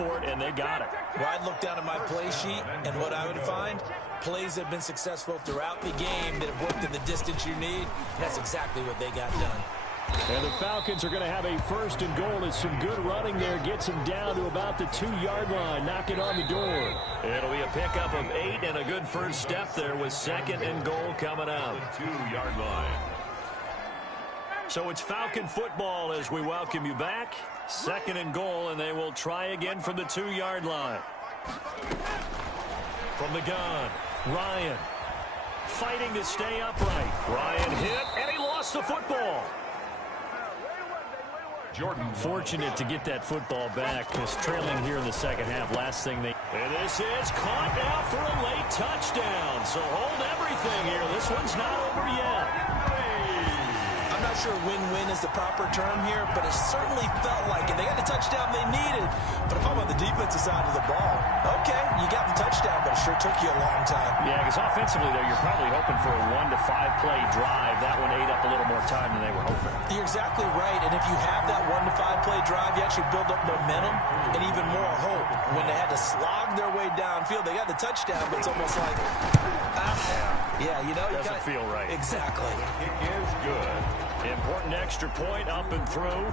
for it, and they got it. Well, I'd look down at my play sheet, and what I would find, plays that have been successful throughout the game that have worked in the distance you need. That's exactly what they got done. And the Falcons are going to have a 1st and goal as some good running there gets them down to about the 2-yard line, knocking on the door. It'll be a pickup of 8 and a good first step there with 2nd and goal coming up. 2-yard line. So it's Falcon football as we welcome you back. 2nd and goal, and they will try again from the 2-yard line. From the gun, Ryan fighting to stay upright. Ryan hit, and he lost the football. Jordan. Fortunate to get that football back because trailing here in the second half. Last thing they... And this is caught now for a late touchdown. So hold everything here. This one's not over yet. I'm not sure win-win is the proper term here, but it certainly felt like it. They got the touchdown they needed. But if I'm on the defensive side of the ball, okay, you got the touchdown, but it sure took you a long time. Yeah, because offensively, though, you're probably hoping for a 1 to 5 play drive. That one ate up a little more time than they were hoping. You're exactly right, and if you have that 1 to 5 play drive, you actually build up momentum and even more hope. When they had to slog their way downfield, they got the touchdown, but it's almost like, yeah, you know. Doesn't feel right. Exactly. It is good. Important extra point up and through.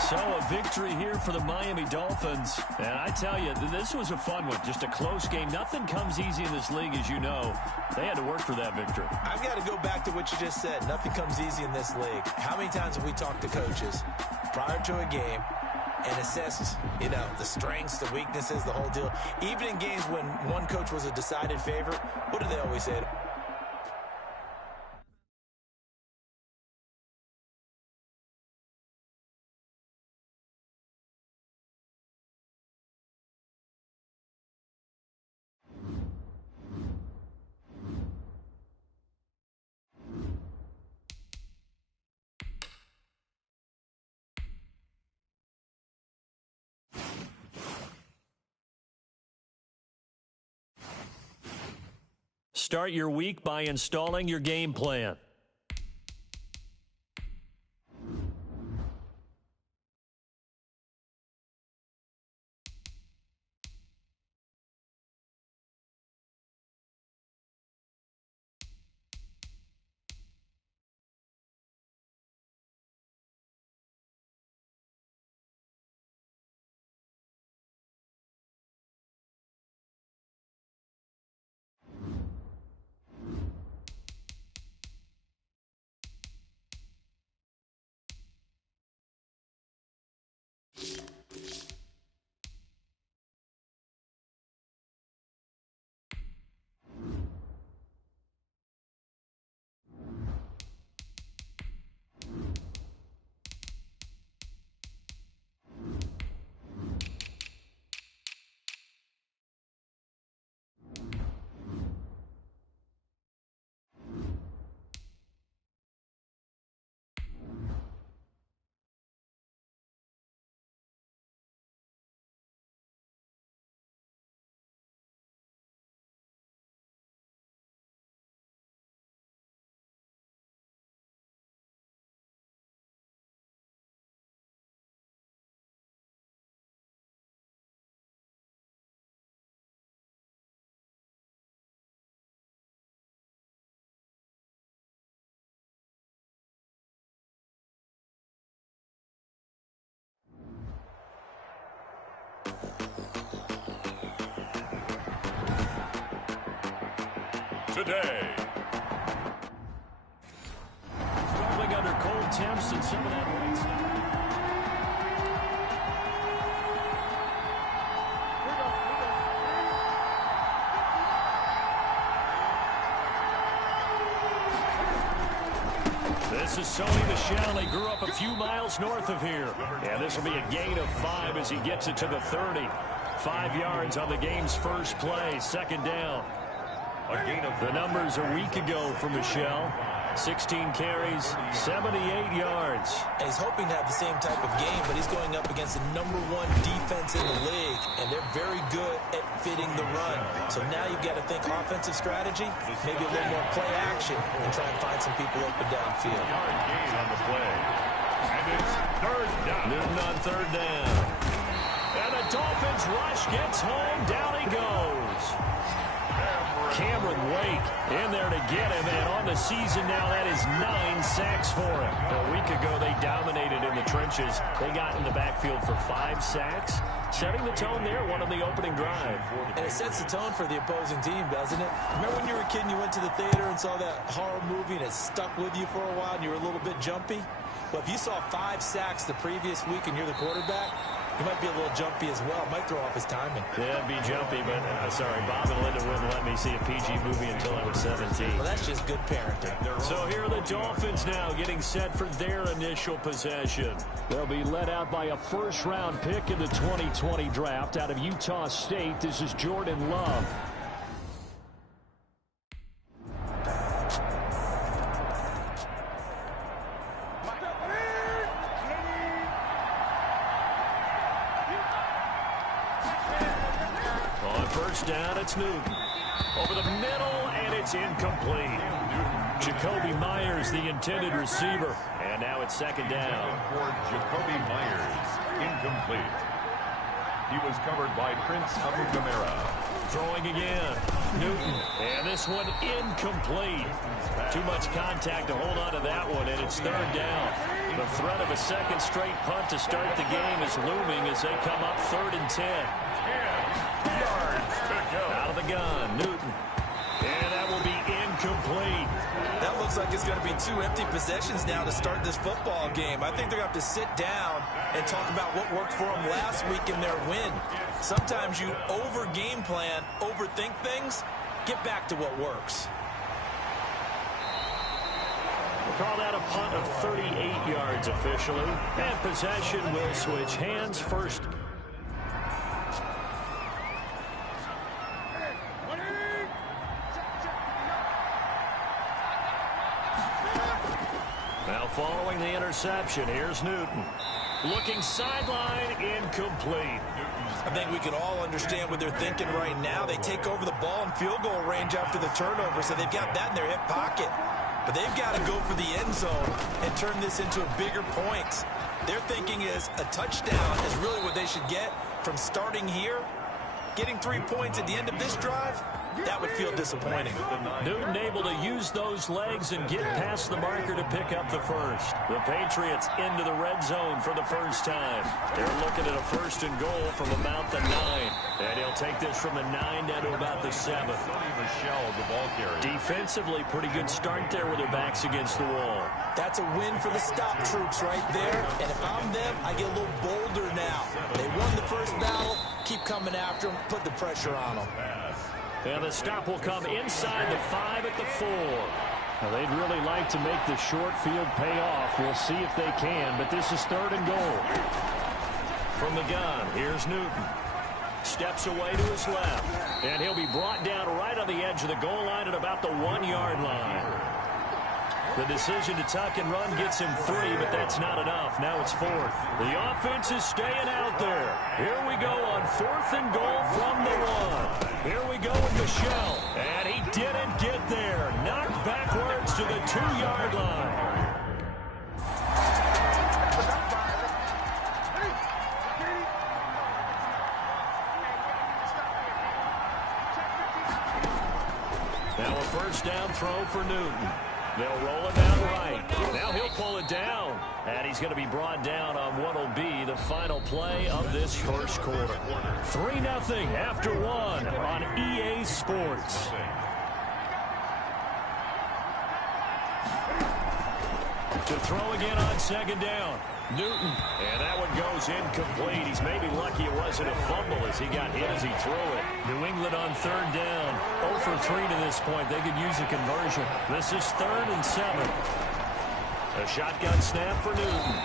So a victory here for the Miami Dolphins. And I tell you, this was a fun one. Just a close game. Nothing comes easy in this league, as you know. They had to work for that victory. I've got to go back to what you just said. Nothing comes easy in this league. How many times have we talked to coaches prior to a game and assessed, you know, the strengths, the weaknesses, the whole deal? Even in games when one coach was a decided favorite, what do they always say? Start your week by installing your game plan. Today. Struggling under cold temps and some of that right side. This is Sony Michel. He grew up a few miles north of here. And this will be a gain of 5 as he gets it to the 30. 5 yards on the game's first play, 2nd down. The numbers a week ago for Michel. 16 carries, 78 yards. And he's hoping to have the same type of game, but he's going up against the #1 defense in the league, and they're very good at fitting the run. So now you've got to think offensive strategy, maybe a little more play action, and try and find some people open downfield. Yard gain on the play. And It's third down. Newton on third down. And the Dolphins rush gets home. Down he goes. Cameron Wake in there to get him. And on the season now, that is 9 sacks for him. A week ago, they dominated in the trenches. They got in the backfield for 5 sacks. Setting the tone there, one on the opening drive. And it sets the tone for the opposing team, doesn't it? Remember when you were a kid and you went to the theater and saw that horror movie and it stuck with you for a while and you were a little bit jumpy? Well, if you saw 5 sacks the previous week and you're the quarterback, he might be a little jumpy as well. Might throw off his timing. Yeah, be jumpy, but sorry, Bob and Linda wouldn't let me see a PG movie until I was 17. Well, that's just good parenting. So here are the Dolphins now getting set for their initial possession. They'll be led out by a first-round pick in the 2020 draft out of Utah State. This is Jordan Love. Down, it's Newton. Over the middle, and it's incomplete. Jacoby Myers, the intended receiver. And now it's second down. For Jacoby Myers, incomplete. He was covered by Prince Amukamara. Throwing again. Newton. And this one incomplete. Too much contact to hold on to that one, and it's third down. The threat of a second straight punt to start the game is looming as they come up 3rd and 10. 10 yards to go. Out of the gun, Newton. And that will be incomplete. That looks like it's going to be 2 empty possessions now to start this football game. I think they're going to have to sit down and talk about what worked for them last week in their win. Sometimes you over-game plan, overthink things. Get back to what works. We'll call that a punt of 38 yards officially. And possession will switch hands first. Now following the interception, here's Newton. Looking sideline, incomplete. I think we can all understand what they're thinking right now. They take over the ball in field goal range after the turnover, so they've got that in their hip pocket. But they've got to go for the end zone and turn this into a bigger point. Their thinking is a touchdown is really what they should get from starting here. Getting 3 points at the end of this drive, that would feel disappointing. Newton able to use those legs and get past the marker to pick up the first. The Patriots into the red zone for the first time. They're looking at a 1st and goal from about the 9. And he'll take this from the 9 down to about the 7. Michelle, the ball carrier. Defensively, pretty good start there with their backs against the wall. That's a win for the stop troops right there. And if I'm them, I get a little bolder now. They won the first battle. Keep coming after them. Put the pressure on them. And the stop will come inside the 5 at the 4. Now, they'd really like to make the short field pay off. We'll see if they can, but this is 3rd and goal. From the gun, here's Newton. Steps away to his left. And he'll be brought down right on the edge of the goal line at about the 1-yard line. The decision to tuck and run gets him 3, but that's not enough. Now it's 4th. The offense is staying out there. Here we go on 4th and goal from the 1. Here we go with Michelle. And he didn't get there. Knocked backwards to the 2-yard line. Now a 1st down throw for Newton. They'll roll it down right. Now he'll pull it down. And he's going to be brought down on what will be the final play of this first quarter. 3-0 after 1 on EA Sports. To throw again on 2nd down. Newton. And that one goes incomplete. He's maybe lucky it wasn't a fumble as he got hit as he threw it. New England on 3rd down. 0 for 3 to this point. They could use a conversion. This is 3rd and 7. A shotgun snap for Newton.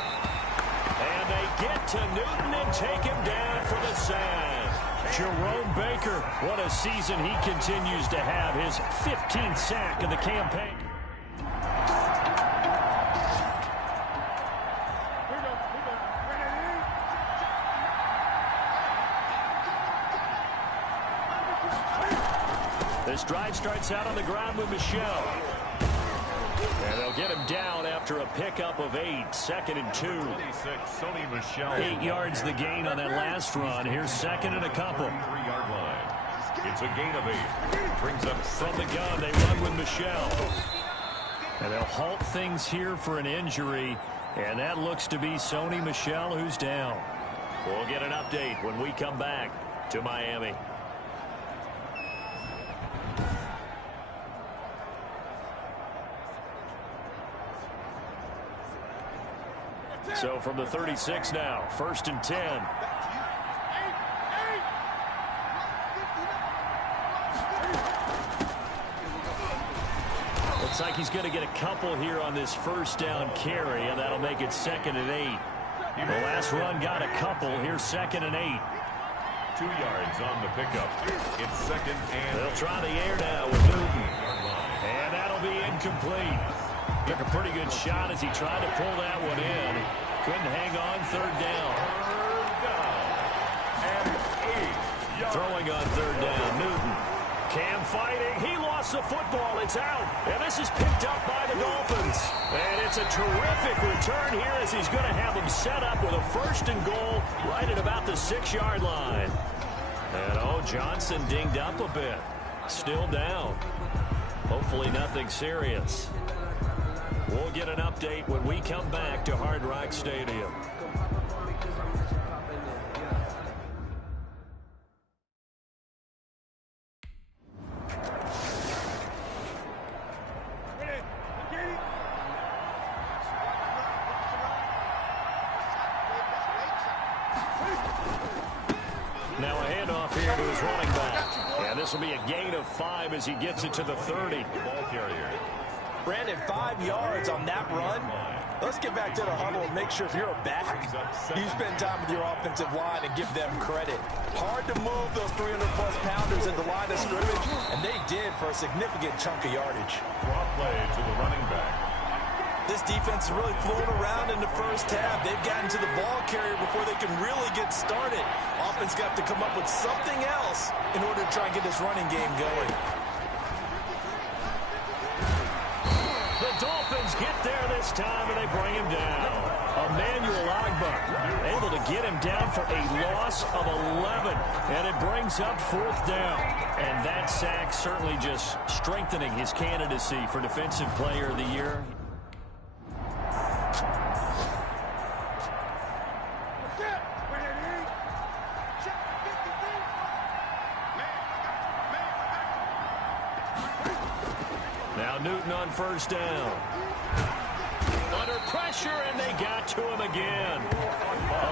And they get to Newton and take him down for the sack. Jerome Baker, what a season he continues to have. His 15th sack of the campaign. This drive starts out on the ground with Michelle. And they'll get him down after a pickup of 8. 2nd and 2. 26, Sony Michel. 8 yards the gain on that last run. Here's 2nd and a couple. 3-yard line. It's a gain of 8. Brings up from the gun. They run with Michel. And they'll halt things here for an injury. And that looks to be Sony Michel who's down. We'll get an update when we come back to Miami. So from the 36 now, 1st and 10. Looks like he's going to get a couple here on this 1st down carry, and that'll make it 2nd and 8. The last run got a couple. Here's 2nd and 8. 2 yards on the pickup. It's 2nd and... They'll try the air now with Newton. And that'll be incomplete. Took a pretty good shot as he tried to pull that one in. Couldn't hang on. 3rd down. And 8 yards. Throwing on 3rd down. Newton. Cam fighting. He lost the football. It's out. And this is picked up by the Dolphins. And it's a terrific return here as he's going to have them set up with a 1st and goal right at about the 6-yard line. And Johnson dinged up a bit. Still down. Hopefully nothing serious. We'll get an update when we come back to Hard Rock Stadium. Now a handoff here to his running back. And this will be a gain of 5 as he gets it to the 30. Ball carrier. Brandon, 5 yards on that run. Let's get back to the huddle and make sure if you're a back, you spend time with your offensive line and give them credit. Hard to move those 300-plus pounders in the line of scrimmage, and they did for a significant chunk of yardage. Draw play to the running back. This defense is really flown around in the 1st half. They've gotten to the ball carrier before they can really get started. Offense got to come up with something else in order to try and get this running game going. The Dolphins get there this time, and they bring him down. Emmanuel Ogbah able to get him down for a loss of 11, and it brings up 4th down. And that sack certainly just strengthening his candidacy for Defensive Player of the Year. Now Newton on 1st down. Under pressure, and they got to him again.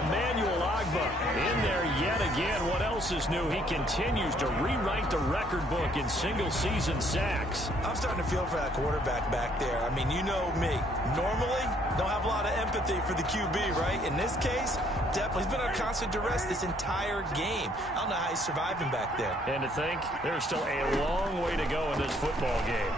Emmanuel Ogbah in there yet again. What else is new? He continues to rewrite the record book in single-season sacks. I'm starting to feel for that quarterback back there. I mean, you know me. Normally, don't have a lot of empathy for the QB, right? In this case, definitely. He's been on constant duress this entire game. I don't know how he's surviving back there. And to think, there's still a long way to go in this football game.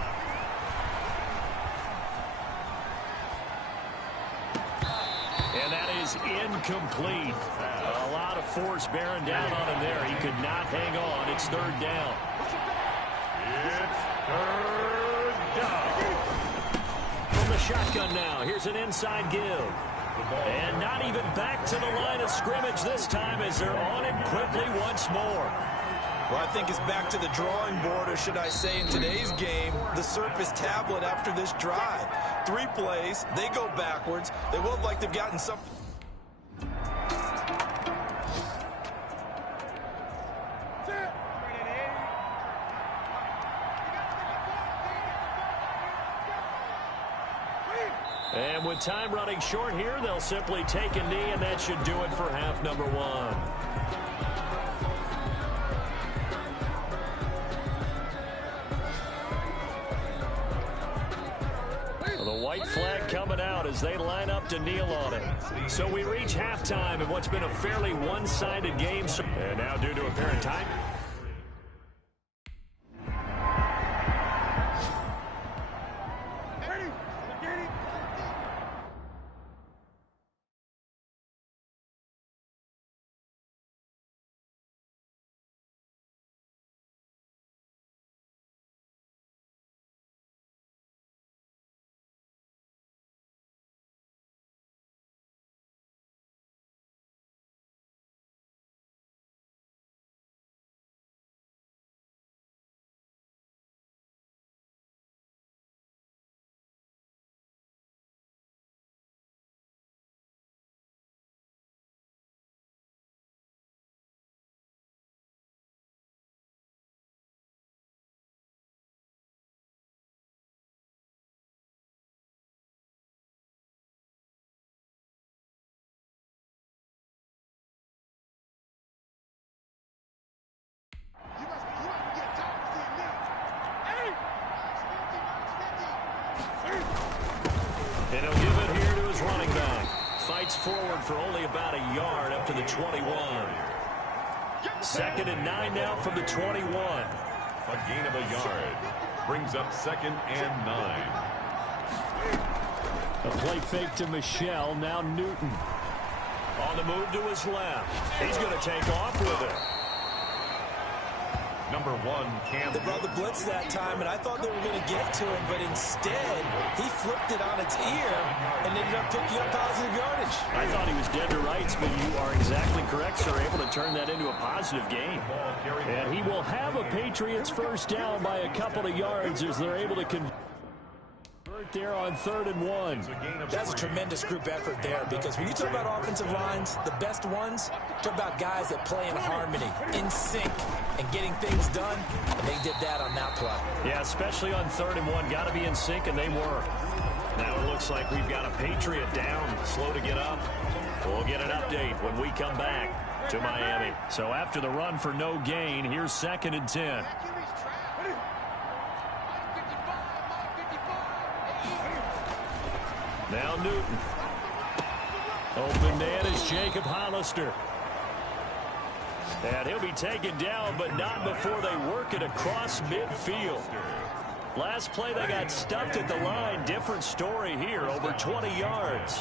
And that is incomplete. A lot of force bearing down on him there. He could not hang on. It's 3rd down. It's 3rd down. From the shotgun now. Here's an inside give. And not even back to the line of scrimmage this time as they're on it quickly once more. Well, I think it's back to the drawing board, or should I say in today's game, the Surface tablet after this drive. 3 plays, they go backwards. They look like they've gotten something. And with time running short here, they'll simply take a knee, and that should do it for half number 1. The white flag coming out as they line up to kneel on it. So we reach halftime in what's been a fairly one-sided game. And now due to apparent time, forward for only about a yard up to the 21. 2nd and 9 now from the 21. A gain of a yard. Brings up 2nd and 9. A play fake to Michel. Now Newton. On the move to his left. He's going to take off with it. Number 1, Cam. They brought the blitz that time, and I thought they were going to get to him, but instead, he flipped it on its ear and ended up picking up positive yardage. I thought he was dead to rights, but you are exactly correct, sir. Able to turn that into a positive gain. And he will have a Patriots first down by a couple of yards as they're able to convert there on 3rd and 1. That's a tremendous group effort there, because when you talk about offensive lines, the best ones, talk about guys that play in harmony, in sync, and getting things done, and they did that on that play. Yeah, especially on 3rd and 1. Got to be in sync, and they were. Now it looks like we've got a Patriot down, slow to get up. We'll get an update when we come back to Miami. So after the run for no gain, here's 2nd and 10. Now Newton. Open man is Jacob Hollister. And he'll be taken down, but not before they work it across midfield. Last play, they got stuffed at the line. Different story here, over 20 yards.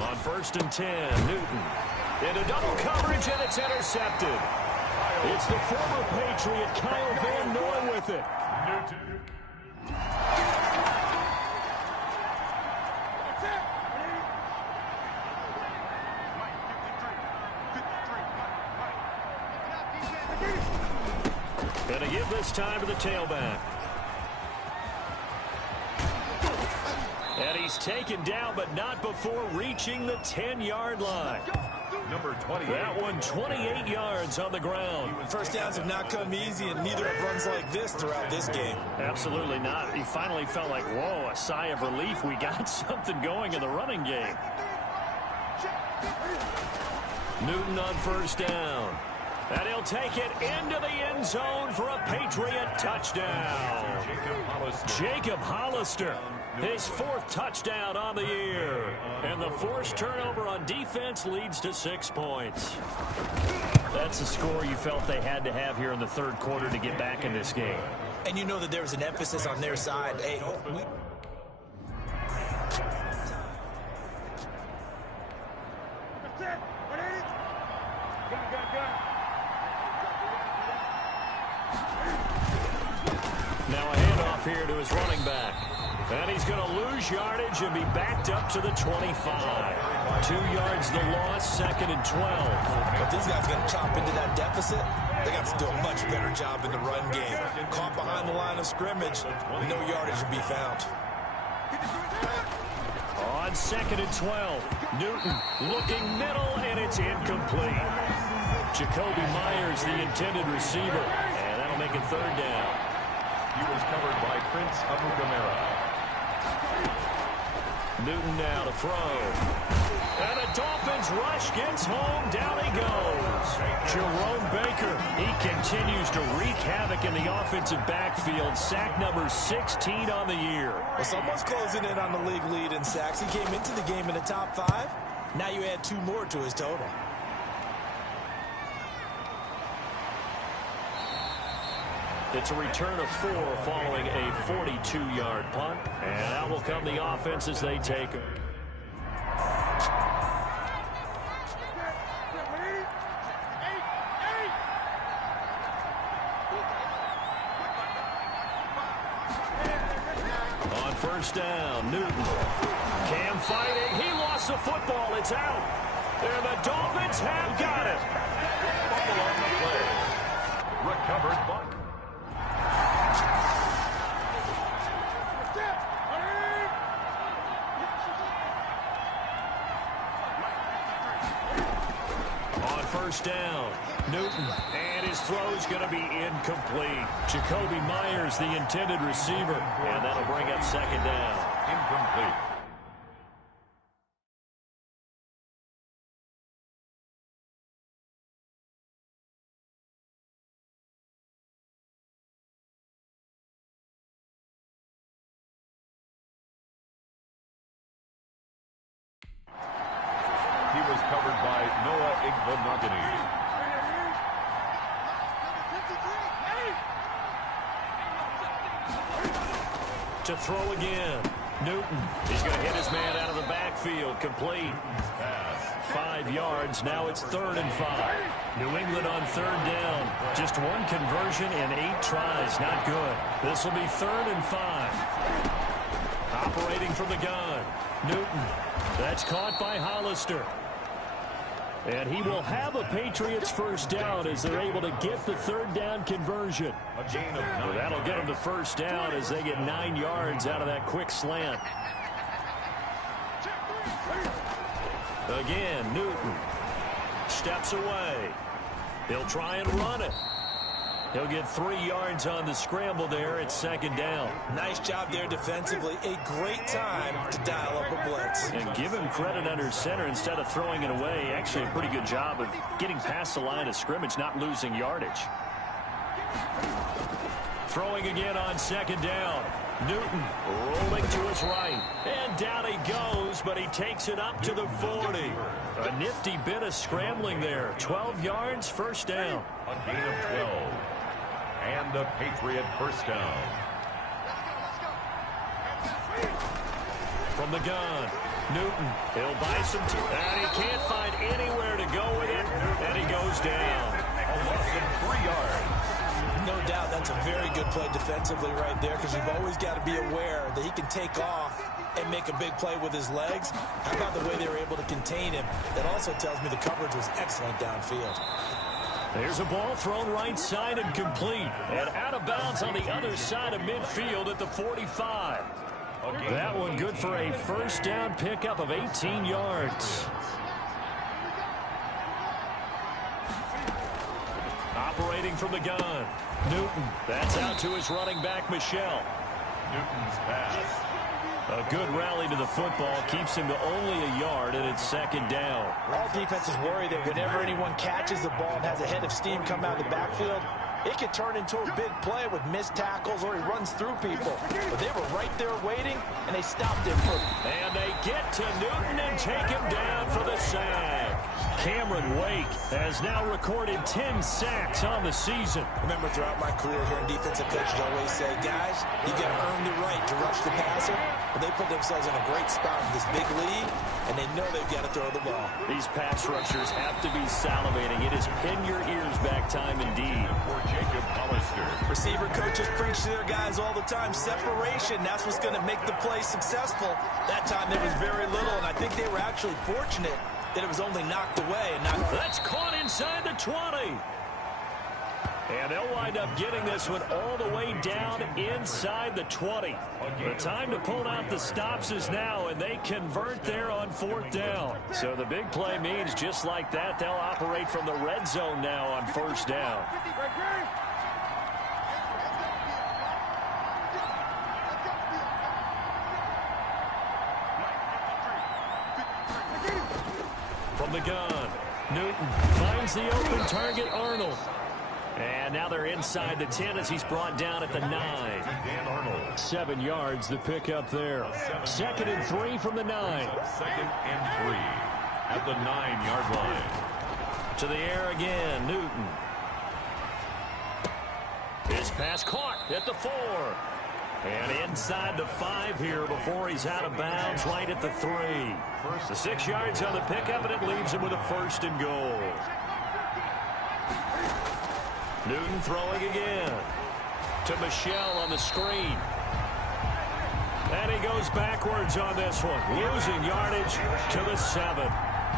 On 1st and 10, Newton. Into double coverage, and it's intercepted. It's the former Patriot, Kyle Van Noy, with it. Going to give this time to the tailback. And he's taken down, but not before reaching the 10-yard line. Number 28. That one 28 yards on the ground. First downs have not come easy, and neither have runs like this throughout this game. Absolutely not. He finally felt like, whoa, a sigh of relief. We got something going in the running game. Newton on 1st down. And he'll take it into the end zone for a Patriot touchdown. Jacob Hollister, his 4th touchdown on the year. And the forced turnover on defense leads to 6 points. That's the score you felt they had to have here in the 3rd quarter to get back in this game. And you know that there was an emphasis on their side. Hey, Now a handoff here to his running back. And he's going to lose yardage and be backed up to the 25. 2 yards the loss, 2nd and 12. If these guys going to chop into that deficit, they got to do a much better job in the run game. Caught behind the line of scrimmage, no yardage to be found. On 2nd and 12, Newton looking middle, and it's incomplete. Jacoby Myers, the intended receiver, and that'll make it 3rd down. He was covered by Prince Amukamara. Newton now to throw. And the Dolphins rush gets home. Down he goes. Jerome Baker, he continues to wreak havoc in the offensive backfield. Sack number 16 on the year. Well, someone's closing in on the league lead in sacks. He came into the game in the top 5. Now you add 2 more to his total. It's a return of 4 following a 42-yard punt. And out will come the offense as they take it. On 1st down, Newton. Cam fighting. He lost the football. It's out. And the Dolphins have got it. Recovered by... On 1st down, Newton, and his throw's going to be incomplete. Jacoby Myers, the intended receiver, and that'll bring up 2nd down. Incomplete. covered by Noah Igbenogany. To throw again. Newton. He's going to hit his man out of the backfield. Complete. 5 yards. Now it's 3rd and 5. New England on 3rd down. Just one conversion in 8 tries. Not good. This will be 3rd and 5. Operating from the gun. Newton. That's caught by Hollister. And he will have a Patriots first down as they're able to get the 3rd down conversion. A gain of 9. Well, that'll get them the first down as they get 9 yards out of that quick slant. Again, Newton steps away. He'll try and run it. He'll get 3 yards on the scramble there at 2nd down. Nice job there defensively. A great time to dial up a blitz. And give him credit under center instead of throwing it away. Actually a pretty good job of getting past the line of scrimmage, not losing yardage. Throwing again on 2nd down. Newton rolling to his right. And down he goes, but he takes it up to the 40. A nifty bit of scrambling there. 12 yards, first down. A gain of 12. And a Patriot first down. From the gun, Newton. He'll buy some time. And he can't find anywhere to go with it. And he goes down. A loss of 3 yards. No doubt that's a very good play defensively right there, because you've always got to be aware that he can take off and make a big play with his legs. How about the way they were able to contain him? That also tells me the coverage was excellent downfield. There's a ball thrown right side and complete. And out of bounds on the other side of midfield at the 45. That one good for a first down pickup of 18 yards. Operating from the gun. Newton. That's out to his running back, Michel. Newton's pass. A good rally to the football keeps him to only a yard, and it's 2nd down. All defenses worry that whenever anyone catches the ball and has a head of steam come out of the backfield, it could turn into a big play with missed tackles or he runs through people. But they were right there waiting, and they stopped him. And they get to Newton and take him down for the sack. Cameron Wake has now recorded 10 sacks on the season. Remember, throughout my career here in defensive coaches always say, guys, you got to earn the right to rush the passer. But they put themselves in a great spot in this big lead, and they know they've got to throw the ball. These pass rushers have to be salivating. It is pin your ears back time indeed. For Jacob Hollister. Receiver coaches preach to their guys all the time. Separation, that's what's going to make the play successful. That time there was very little, and I think they were actually fortunate that it was only knocked away. And not. That's caught inside the 20. And they'll wind up getting this one all the way down inside the 20. The time to pull out the stops is now, and they convert there on 4th down. So the big play means just like that, they'll operate from the red zone now on 1st down. From the gun, Newton finds the open target, Arnold. And now they're inside the 10 as he's brought down at the 9. Dan Arnold. 7 yards the pickup there. 2nd and 3 from the 9. 2nd and 3 at the 9-yard line. To the air again, Newton. His pass caught at the 4. And inside the 5 here before he's out of bounds right at the 3. The 6 yards on the pickup, and it leaves him with a 1st and goal. Newton throwing again to Michel on the screen. And he goes backwards on this one, losing yardage to the 7.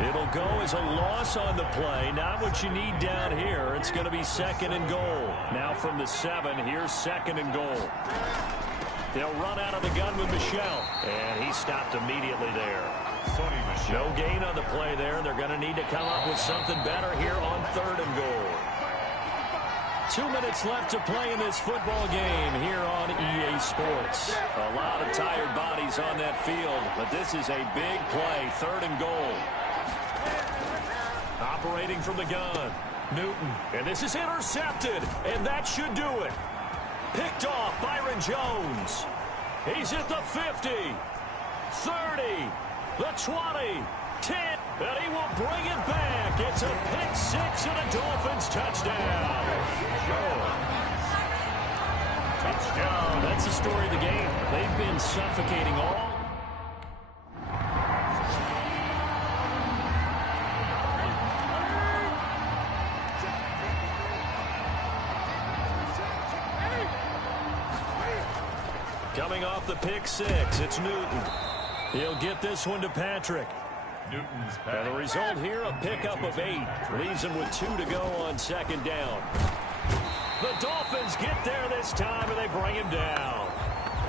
It'll go as a loss on the play. Not what you need down here. It's going to be 2nd and goal. Now from the 7, here's 2nd and goal. They'll run out of the gun with Michel. And he stopped immediately there. No gain on the play there. They're going to need to come up with something better here on 3rd and goal. 2 minutes left to play in this football game here on EA Sports. A lot of tired bodies on that field, but this is a big play. 3rd and goal. Operating from the gun, Newton. And this is intercepted, and that should do it. Picked off Byron Jones. He's at the 50, 30, the 20, 10. And he will bring it back. It's a pick six and a Dolphins touchdown. Touchdown. That's the story of the game. They've been suffocating all. Coming off the pick six, it's Newton. He'll get this one to Patrick. Newton's pass. And the result here, a pickup of 8. Leaves him with 2 to go on second down. The Dolphins get there this time, and they bring him down.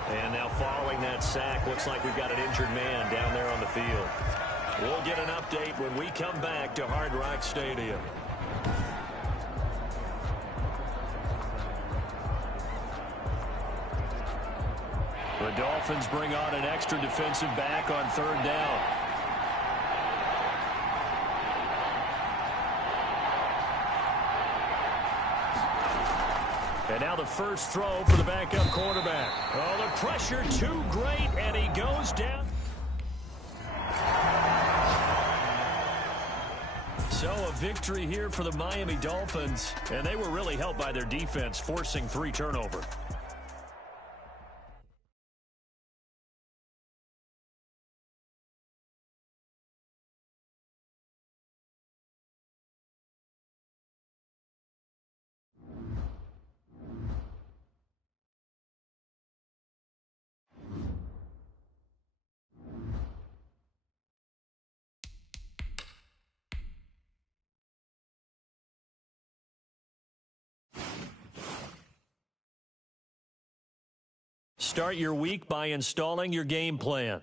And now following that sack, looks like we've got an injured man down there on the field. We'll get an update when we come back to Hard Rock Stadium. The Dolphins bring on an extra defensive back on third down. And now the first throw for the backup quarterback. Oh, the pressure too great, and he goes down. So a victory here for the Miami Dolphins, and they were really helped by their defense, forcing 3 turnovers. Start your week by installing your game plan.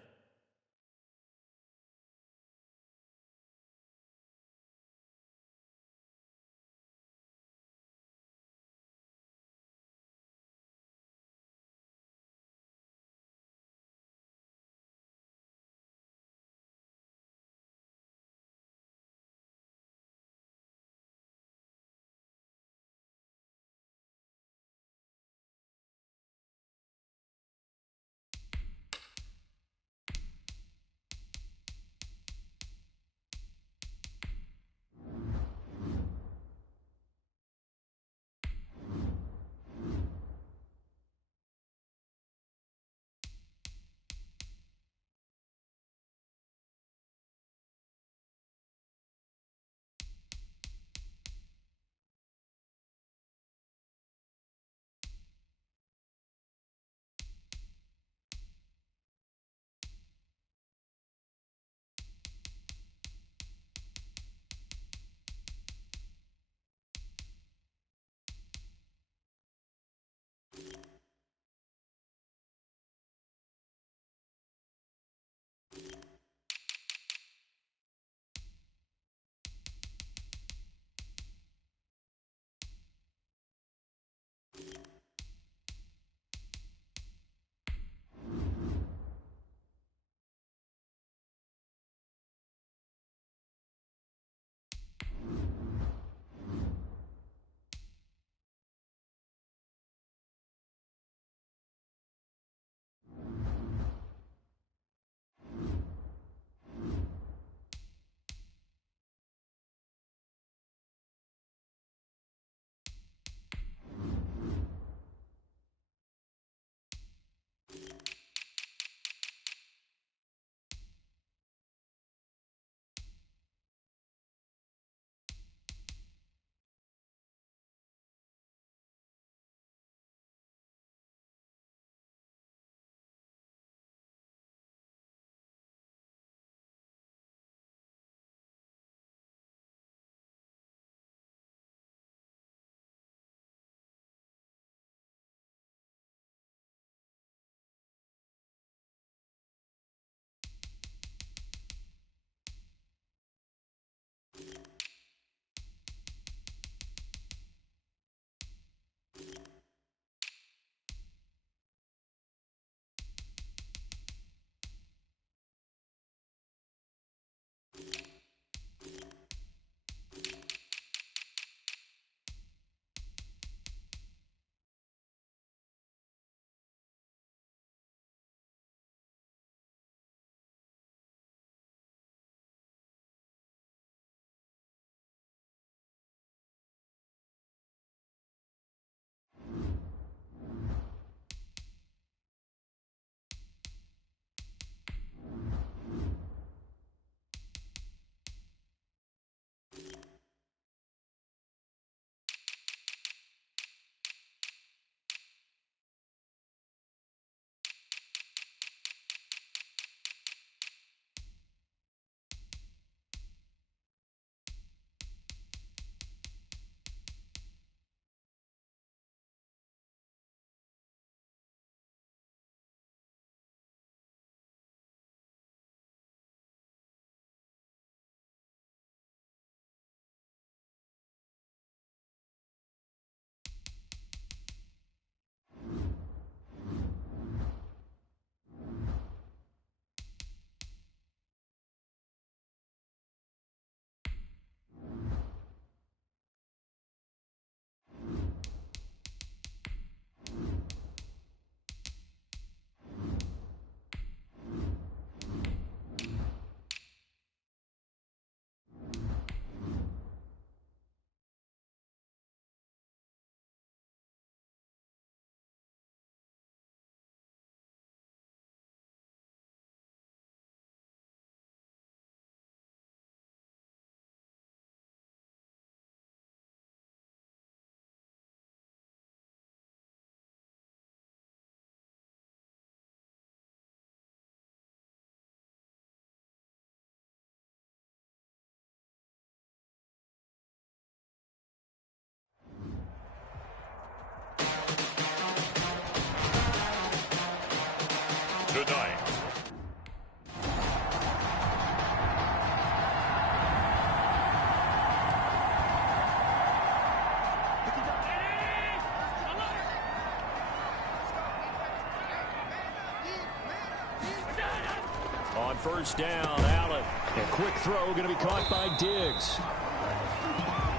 first down. Allen. A quick throw going to be caught by Diggs.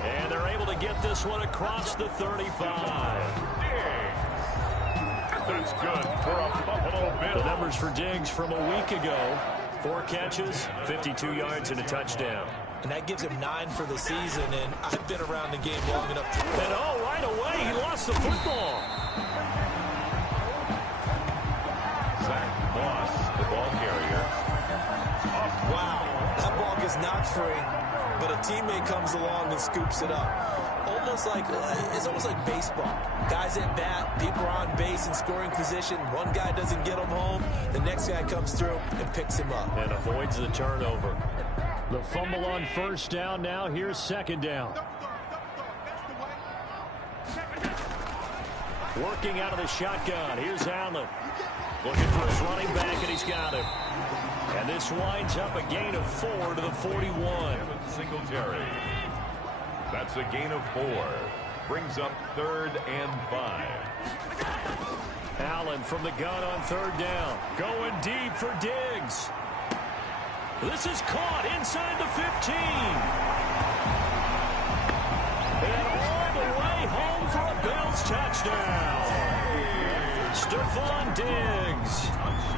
And they're able to get this one across the 35. That's good for a Buffalo Bill. The numbers for Diggs from a week ago. 4 catches, 52 yards, and a touchdown. And that gives him 9 for the season, and I've been around the game long enough to... And right away, he lost the football. Zach Moss, the ball carrier. Wow, that ball gets knocked free, but a teammate comes along and scoops it up. It's almost like baseball. Guys at bat, people are on base in scoring position. One guy doesn't get him home. The next guy comes through and picks him up. And avoids the turnover. The fumble on first down now. Here's second down. Working out of the shotgun. Here's Allen. Looking for his running back, and he's got him. And this winds up a gain of 4 to the 41. Singletary. That's a gain of 4. Brings up 3rd and 5. Allen from the gun on third down. Going deep for Diggs. This is caught inside the 15. And all the way home for a Bills touchdown. Stephon Diggs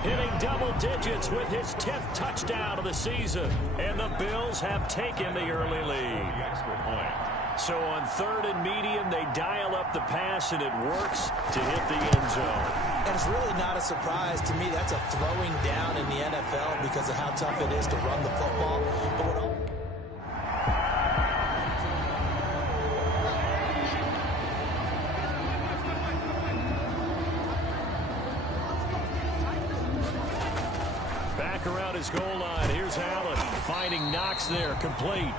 hitting double digits with his 10th touchdown of the season. And the Bills have taken the early lead. Extra point. So on 3rd and medium, they dial up the pass, and it works to hit the end zone. And it's really not a surprise to me. That's a throwing down in the NFL because of how tough it is to run the football. But back around his goal line. Here's Allen finding Knox there, complete.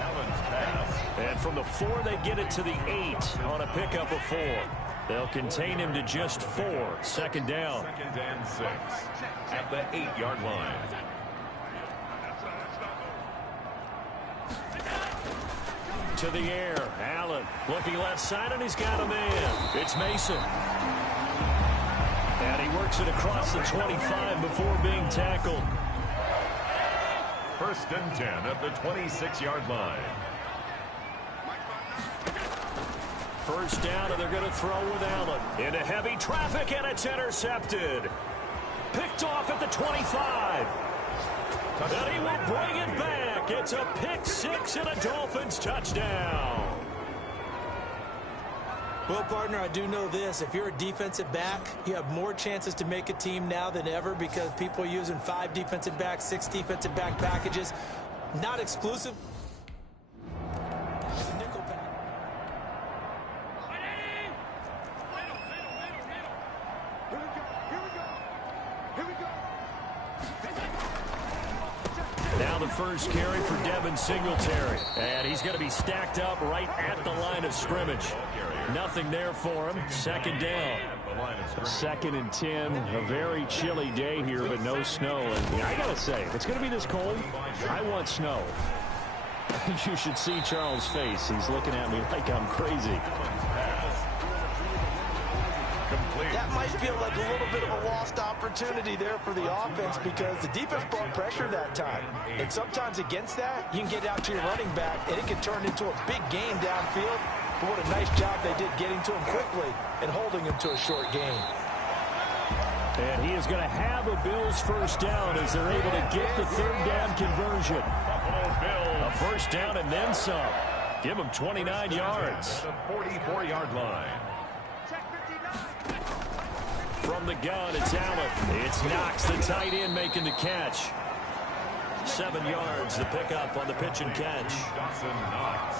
Allen's pass. And from the 4, they get it to the 8 on a pickup of 4. They'll contain him to just 4. Second down. 2nd and 6 at the 8-yard line. To the air. Allen looking left side, and he's got a man. It's Mason. And he works it across the 25 before being tackled. 1st and 10 at the 26-yard line. First down, and they're going to throw with Allen. Into heavy traffic, and it's intercepted. Picked off at the 25. And he will bring it back. It's a pick 6 and a Dolphins touchdown. well, partner, I do know this. If you're a defensive back, you have more chances to make a team now than ever because people are using 5 defensive backs, 6 defensive back packages. Not exclusive. Now the first carry for Devin Singletary. And he's going to be stacked up right at the line of scrimmage. Nothing there for him. Second down. 2nd and 10. A very chilly day here, but no snow. And I got to say, if it's going to be this cold, I want snow. You should see Charles' face. He's looking at me like I'm crazy. That might feel like a little bit of a lost opportunity there for the offense because the defense brought pressure that time. And sometimes against that, you can get out to your running back, and it can turn into a big game downfield. But what a nice job they did getting to him quickly and holding him to a short gain. And he is going to have a Bills first down as they're able to get the 3rd down conversion. A first down and then some. Give him 29 yards. The 44-yard line. From the gun, it's Allen. It's Knox, the tight end, making the catch. 7 yards, the pickup on the pitch and catch. Dawson Knox.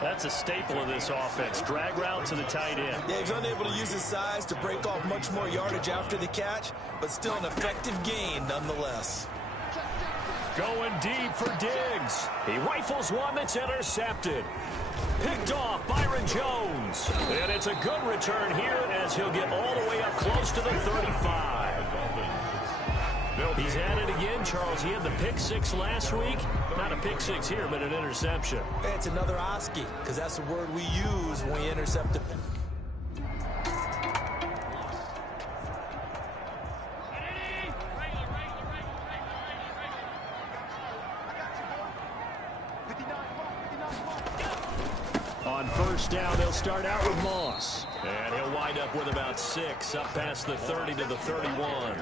That's a staple of this offense. Drag route to the tight end. Yeah, he's unable to use his size to break off much more yardage after the catch, but still an effective gain nonetheless. Going deep for Diggs. He rifles one that's intercepted. Picked off Byron Jones. And it's a good return here as he'll get all the way up close to the 35. He's at it again, Charles. He had the pick 6 last week. Not a pick 6 here, but an interception. It's another Oski, because that's the word we use when we intercept the pick. On first down, they'll start out with Moss. And he'll wind up with about 6, up past the 30 to the 31.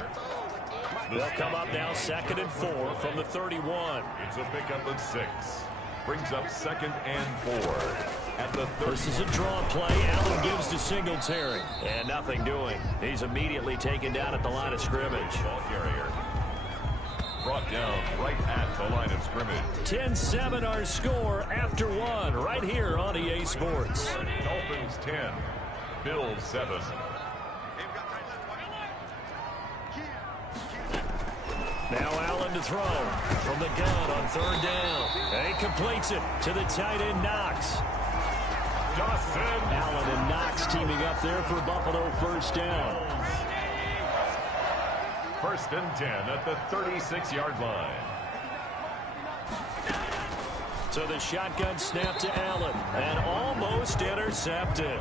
They'll come up now 2nd and 4 from the 31. It's a pickup of 6. Brings up 2nd and 4 at the 30. This is a draw play. Allen gives to Singletary. And nothing doing. He's immediately taken down at the line of scrimmage. Ball carrier. Brought down right at the line of scrimmage. 10-7 our score after 1 right here on EA Sports. Dolphins 10, Bills 7. Now Allen to throw from the gun on 3rd down. And he completes it to the tight end Knox. Dawson. Allen and Knox teaming up there for Buffalo first down. 1st and 10 at the 36-yard line. So the shotgun snap to Allen and almost intercepted.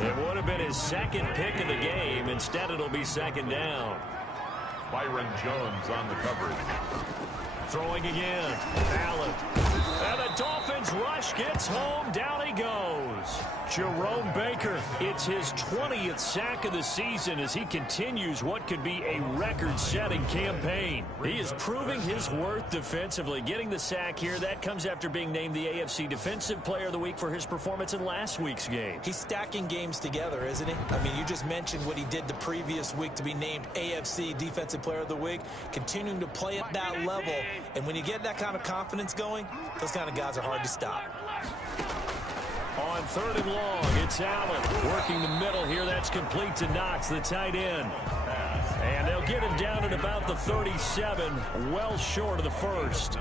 It would have been his 2nd pick of the game. Instead, it'll be 2nd down. Byron Jones on the coverage. Throwing again. Allen. And the Dolphins rush gets home. Down he goes. Jerome Baker. It's his 20th sack of the season as he continues what could be a record-setting campaign. He is proving his worth defensively. Getting the sack here, that comes after being named the AFC Defensive Player of the Week for his performance in last week's game. He's stacking games together, isn't he? I mean, you just mentioned what he did the previous week to be named AFC Defensive Player of the Week. Continuing to play at that level. And when you get that kind of confidence going, those kind of guys are hard to stop. On 3rd and long, it's Allen working the middle here. That's complete to Knox, the tight end. And they'll get him down at about the 37, well short of the 1st.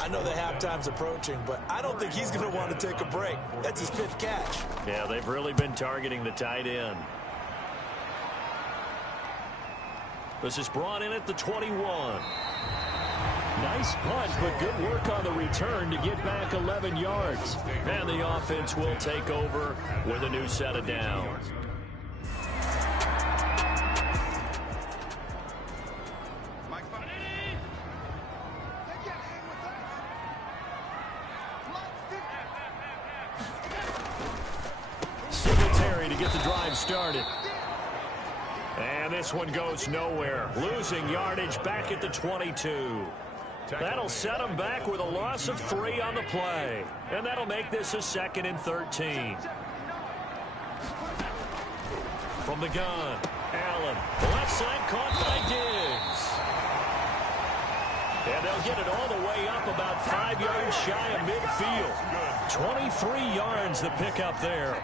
I know the halftime's approaching, but I don't think he's going to want to take a break. That's his 5th catch. Yeah, they've really been targeting the tight end. This is brought in at the 21. Nice punt, but good work on the return to get back 11 yards. And the offense will take over with a new set of downs. Singletary to get the drive started. And this one goes nowhere. Losing yardage back at the 22. That'll set them back with a loss of 3 on the play. And that'll make this a 2nd and 13. From the gun, Allen. Left side caught by Diggs. And they'll get it all the way up about 5 yards shy of midfield. 23 yards the pickup there.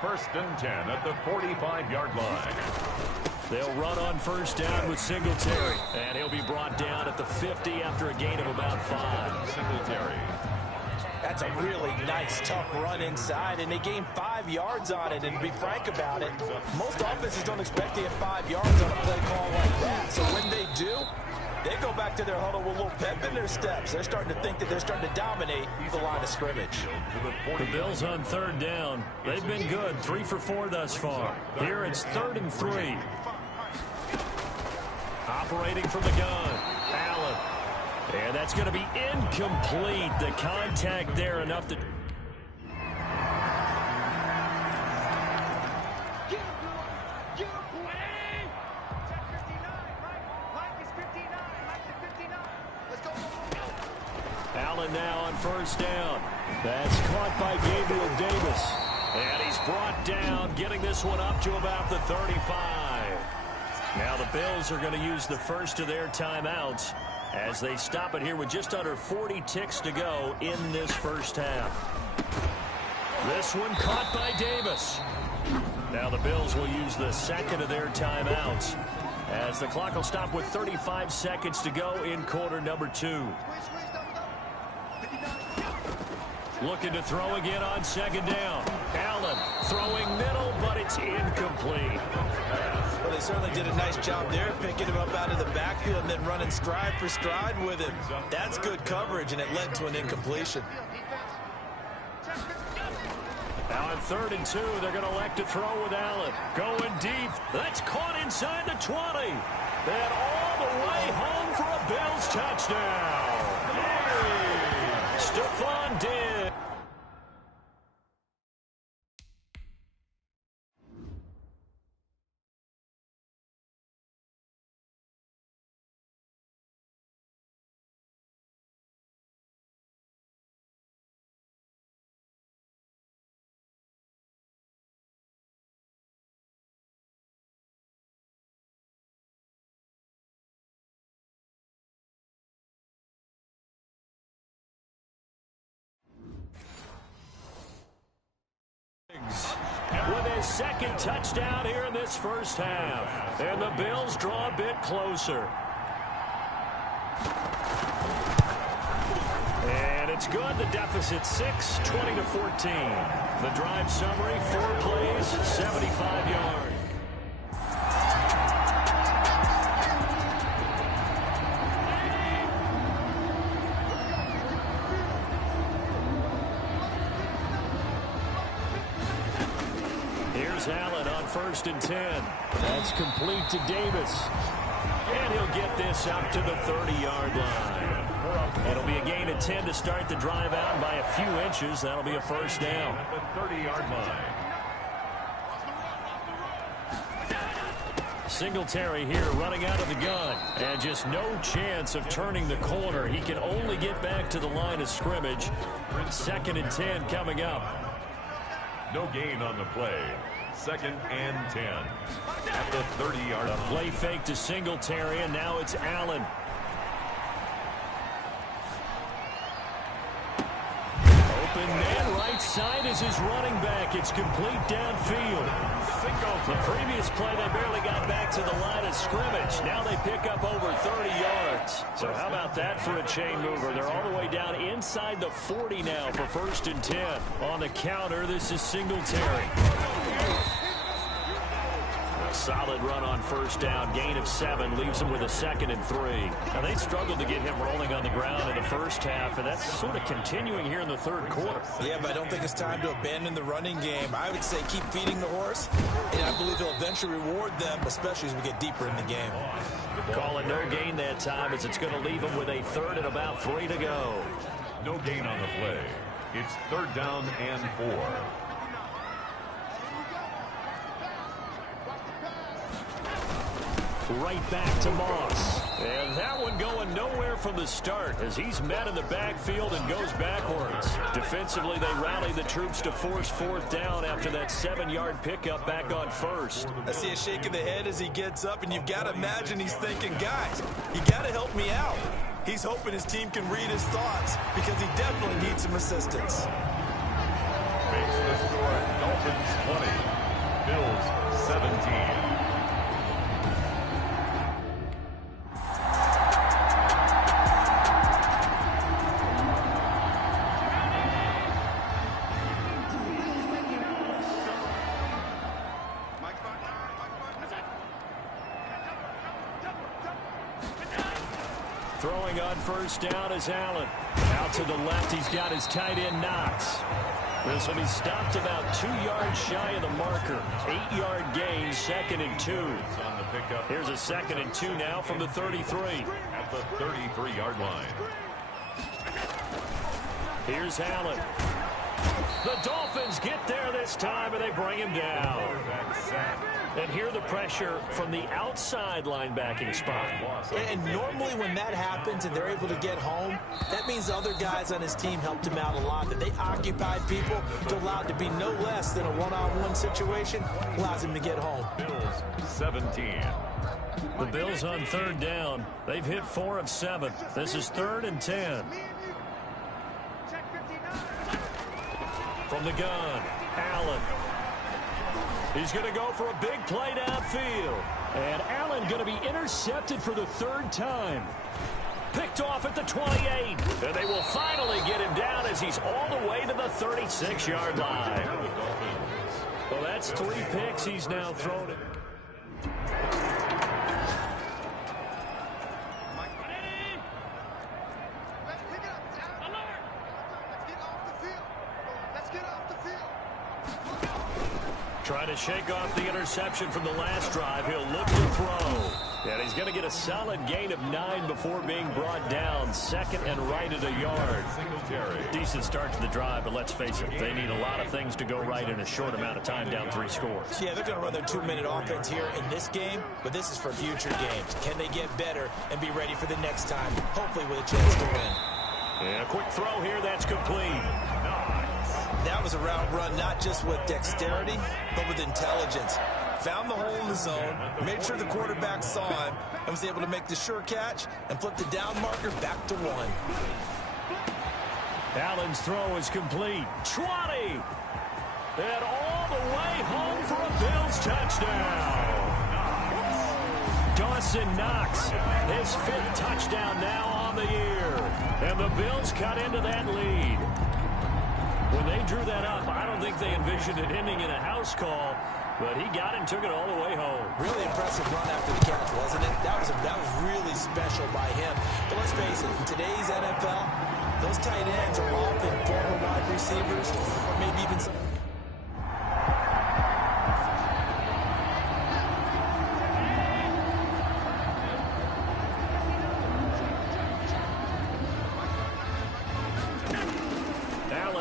1st and 10 at the 45-yard line. They'll run on first down with Singletary. And he'll be brought down at the 50 after a gain of about 5. Singletary. That's a really nice, tough run inside, and they gained 5 yards on it. And to be frank about it, most offenses don't expect to get 5 yards on a play call like that. So when they do, they go back to their huddle with a little pep in their steps. They're starting to think that they're starting to dominate the line of scrimmage. The Bills on 3rd down. They've been good, 3 for 4 thus far. Here it's 3rd and 3. Operating from the gun, Allen. And that's going to be incomplete. The contact there enough to... Allen now on first down. That's caught by Gabriel Davis. And he's brought down, getting this one up to about the 35. Now the Bills are going to use the first of their timeouts as they stop it here with just under 40 ticks to go in this first half. This one caught by Davis. Now the Bills will use the second of their timeouts as the clock will stop with 35 seconds to go in quarter number 2. Looking to throw again on 2nd down. Allen throwing middle, but it's incomplete. Well, they certainly did a nice job there, picking him up out of the backfield and then running stride for stride with him. That's good coverage, and it led to an incompletion. Now on 3rd and 2, they're going to elect to throw with Allen. Going deep. That's caught inside the 20. And all the way home for a Bills touchdown. Stephon Diggs. second touchdown here in this first half. And the Bills draw a bit closer. And it's good. The deficit 6, 20-14. The drive summary, 4 plays, 75 yards. Here's Allen on 1st and 10. That's complete to Davis. And he'll get this out to the 30-yard line. It'll be a gain of 10 to start the drive out by a few inches. That'll be a first down. At the 30-yard line. Singletary here running out of the gun. And just no chance of turning the corner. He can only get back to the line of scrimmage. 2nd and 10 coming up. No gain on the play. 2nd and 10. At the 30-yard line. Play fake to Singletary, and now it's Allen. Open man right side is his running back. It's complete downfield. The previous play, they barely got back to the line of scrimmage. Now they pick up over 30 yards. So how about that for a chain mover? They're all the way down inside the 40 now for 1st and 10. On the counter, this is Singletary. Solid run on 1st down. Gain of 7 leaves him with a 2nd and 3. Now, they struggled to get him rolling on the ground in the first half, and that's sort of continuing here in the 3rd quarter. Yeah, but I don't think it's time to abandon the running game. I would say keep feeding the horse, and I believe he'll eventually reward them, especially as we get deeper in the game. Calling no gain that time, as it's going to leave him with a 3rd and about 3 to go. No gain on the play. It's 3rd down and 4. Right back to Moss. And that one going nowhere from the start as he's met in the backfield and goes backwards. Defensively, they rally the troops to force 4th down after that 7-yard pickup back on 1st. I see a shake of the head as he gets up, and you've got to imagine he's thinking, guys, you got to help me out. He's hoping his team can read his thoughts because he definitely needs some assistance. Makes the score Dolphins 20, Bills 17. Throwing on 1st down is Allen. Out to the left, he's got his tight end Knox. This will be stopped about 2 yards shy of the marker. 8-yard gain, 2nd and 2. Here's a 2nd and 2 now from the 33. At the 33-yard line. Here's Allen. The Dolphins get there this time, and they bring him down. And here the pressure from the outside linebacking spot. And normally when that happens and they're able to get home, that means other guys on his team helped him out a lot. That they occupied people to allow it to be no less than a one-on-one situation, allows him to get home. Bills 17. The Bills on 3rd down. They've hit 4 of 7. This is 3rd and 10. From the gun, Allen. He's going to go for a big play downfield. And Allen going to be intercepted for the 3rd time. Picked off at the 28. And they will finally get him down as he's all the way to the 36-yard line. Well, that's 3 picks he's now thrown it. Trying to shake off the interception from the last drive. He'll look to throw. And he's going to get a solid gain of 9 before being brought down. 2nd and right at a yard. Decent start to the drive, but let's face it, they need a lot of things to go right in a short amount of time, down 3 scores. Yeah, they're going to run their 2-minute offense here in this game, but this is for future games. Can they get better and be ready for the next time, hopefully with a chance to win? And a quick throw here, that's complete. That was a route run not just with dexterity, but with intelligence. Found the hole in the zone, made sure the quarterback saw him, and was able to make the sure catch and flip the down marker back to 1. Allen's throw is complete. 20. And all the way home for a Bills touchdown. Dawson Knox, his 5th touchdown now on the year. And the Bills cut into that lead. When they drew that up, I don't think they envisioned it ending in a house call, but he got it and took it all the way home. Really impressive run after the catch, wasn't it? That was really special by him. But let's face it, in today's NFL, those tight ends are often former wide receivers or maybe even some...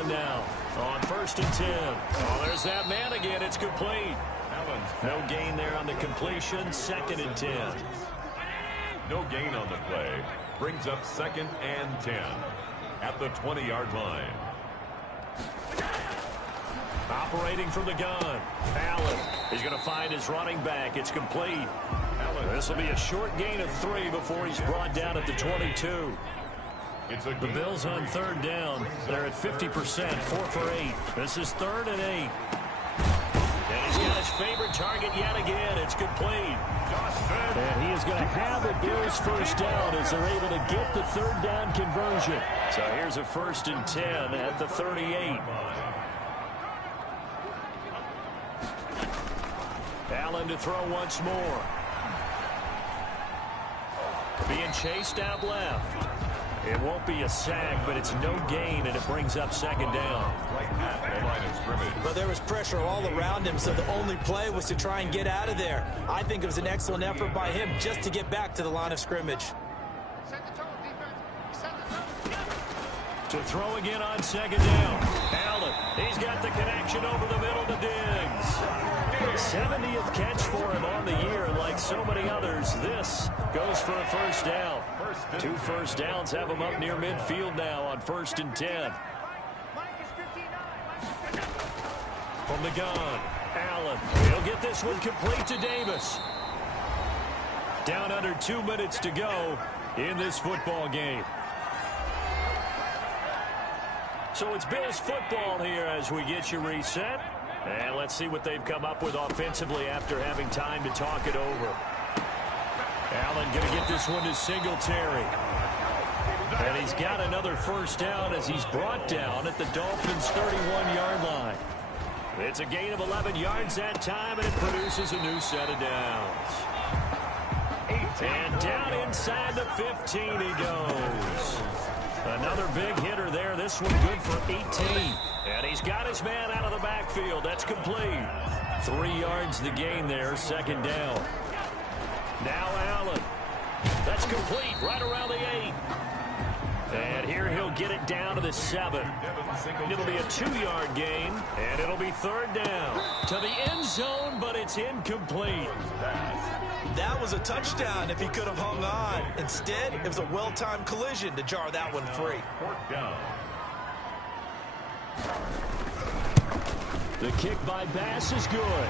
Now on 1st and 10. Oh, there's that man again. It's complete. No gain there on the completion. 2nd and 10. No gain on the play. Brings up 2nd and 10 at the 20-yard line. Operating from the gun. Allen. He's going to find his running back. It's complete. This will be a short gain of 3 before he's brought down at the 22. The Bills on 3rd down. They're at 50%, 4 for 8. This is 3rd and 8. And he's got his favorite target yet again. It's complete. And he is going to have the Bills' first down as they're able to get the 3rd down conversion. So here's a 1st and 10 at the 38. Allen to throw once more. Being chased out left. It won't be a sack, but it's no gain, and it brings up 2nd down. Right at the line of scrimmage. But there was pressure all around him, so the only play was to try and get out of there. I think it was an excellent effort by him just to get back to the line of scrimmage. To throw again on 2nd down. Allen, he's got the connection over the middle to Diggs. 70th catch for him on the year, and like so many others, this goes for a 1st down. 2 first downs have him up near midfield now on 1st and 10. From the gun, Allen. He'll get this one complete to Davis. Down under 2 minutes to go in this football game. So it's Bills football here as we get you reset. And let's see what they've come up with offensively after having time to talk it over. Allen going to get this one to Singletary. And he's got another 1st down as he's brought down at the Dolphins' 31-yard line. It's a gain of 11 yards that time, and it produces a new set of downs. And down inside the 15 he goes. Another big hitter there. This one good for 18. And he's got his man out of the backfield. That's complete. 3 yards the gain there, 2nd down. Now Allen. That's complete right around the 8. And here he'll get it down to the 7. It'll be a 2-yard gain, and it'll be 3rd down. To the end zone, but it's incomplete. That was a touchdown if he could have hung on. Instead, it was a well-timed collision to jar that one free. 4th down. The kick by Bass is good.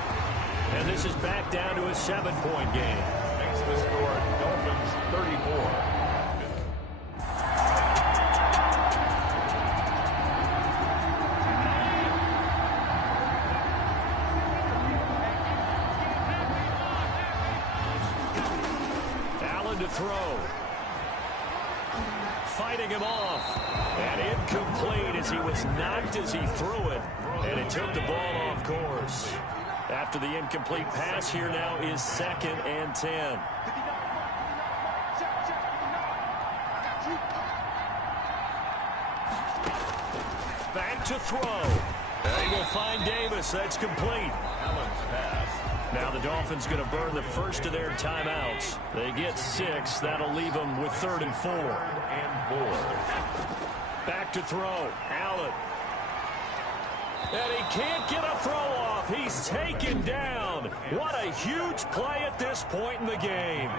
And this is back down to a 7-point game. Makes the score Dolphins 34. To throw. Fighting him off. And incomplete as he was knocked as he threw it. And it took the ball off course. After the incomplete pass, here now is 2nd and 10. Back to throw. They will find Davis. That's complete. Allen's pass. Now the Dolphins going to burn the first of their timeouts. They get 6. That'll leave them with 3rd and 4. Back to throw. Allen. And he can't get a throw off. He's taken down. What a huge play at this point in the game.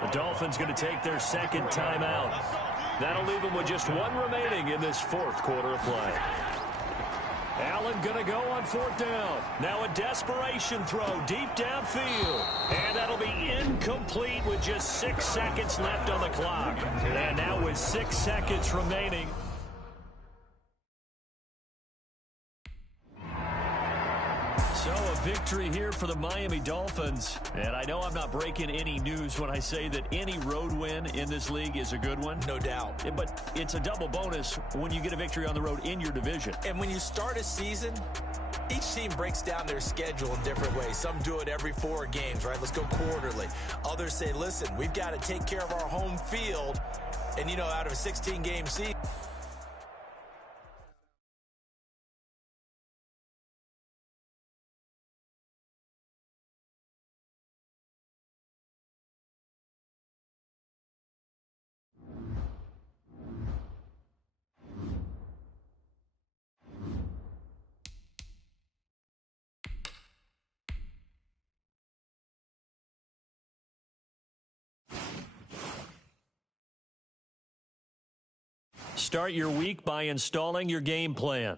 The Dolphins going to take their 2nd timeout. That'll leave them with just 1 remaining in this 4th quarter of play. Allen going to go on 4th down. Now a desperation throw deep downfield. And that'll be incomplete with just 6 seconds left on the clock. And now with 6 seconds remaining. victory here for the Miami Dolphins. And I know I'm not breaking any news when I say that any road win in this league is a good one. No doubt. But it's a double bonus when you get a victory on the road in your division. And when you start a season, each team breaks down their schedule in different ways. Some do it every 4 games, right? Let's go quarterly. Others say, listen, we've got to take care of our home field. And, you know, out of a 16-game season, start your week by installing your game plan.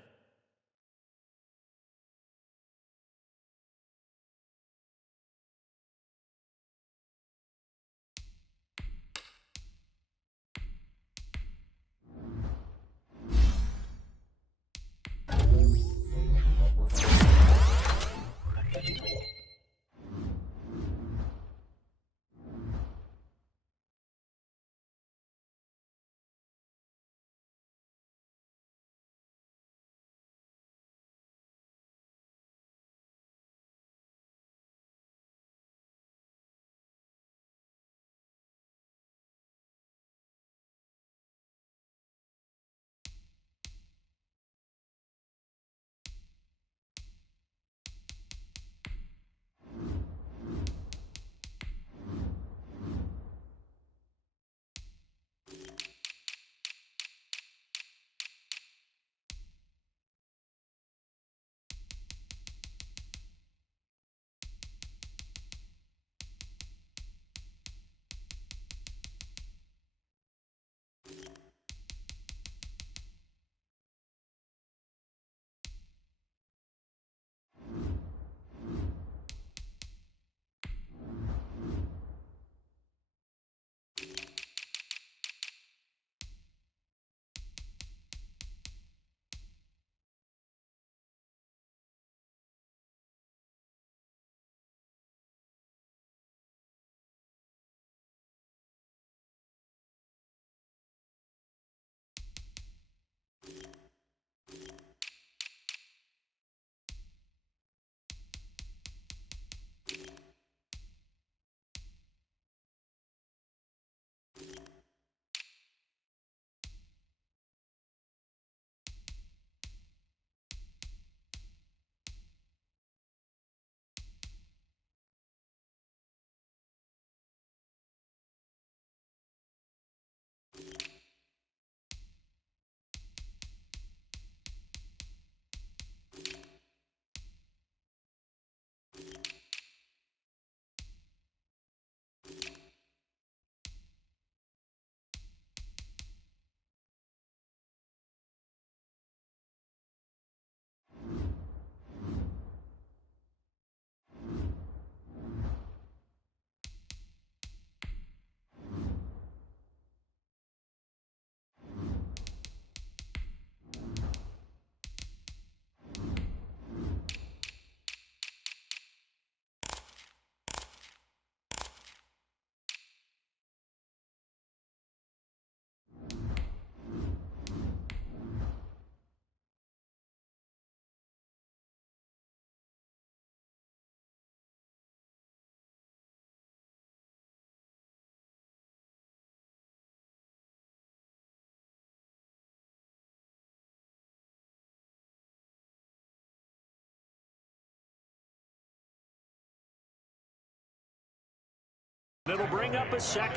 It'll bring up a second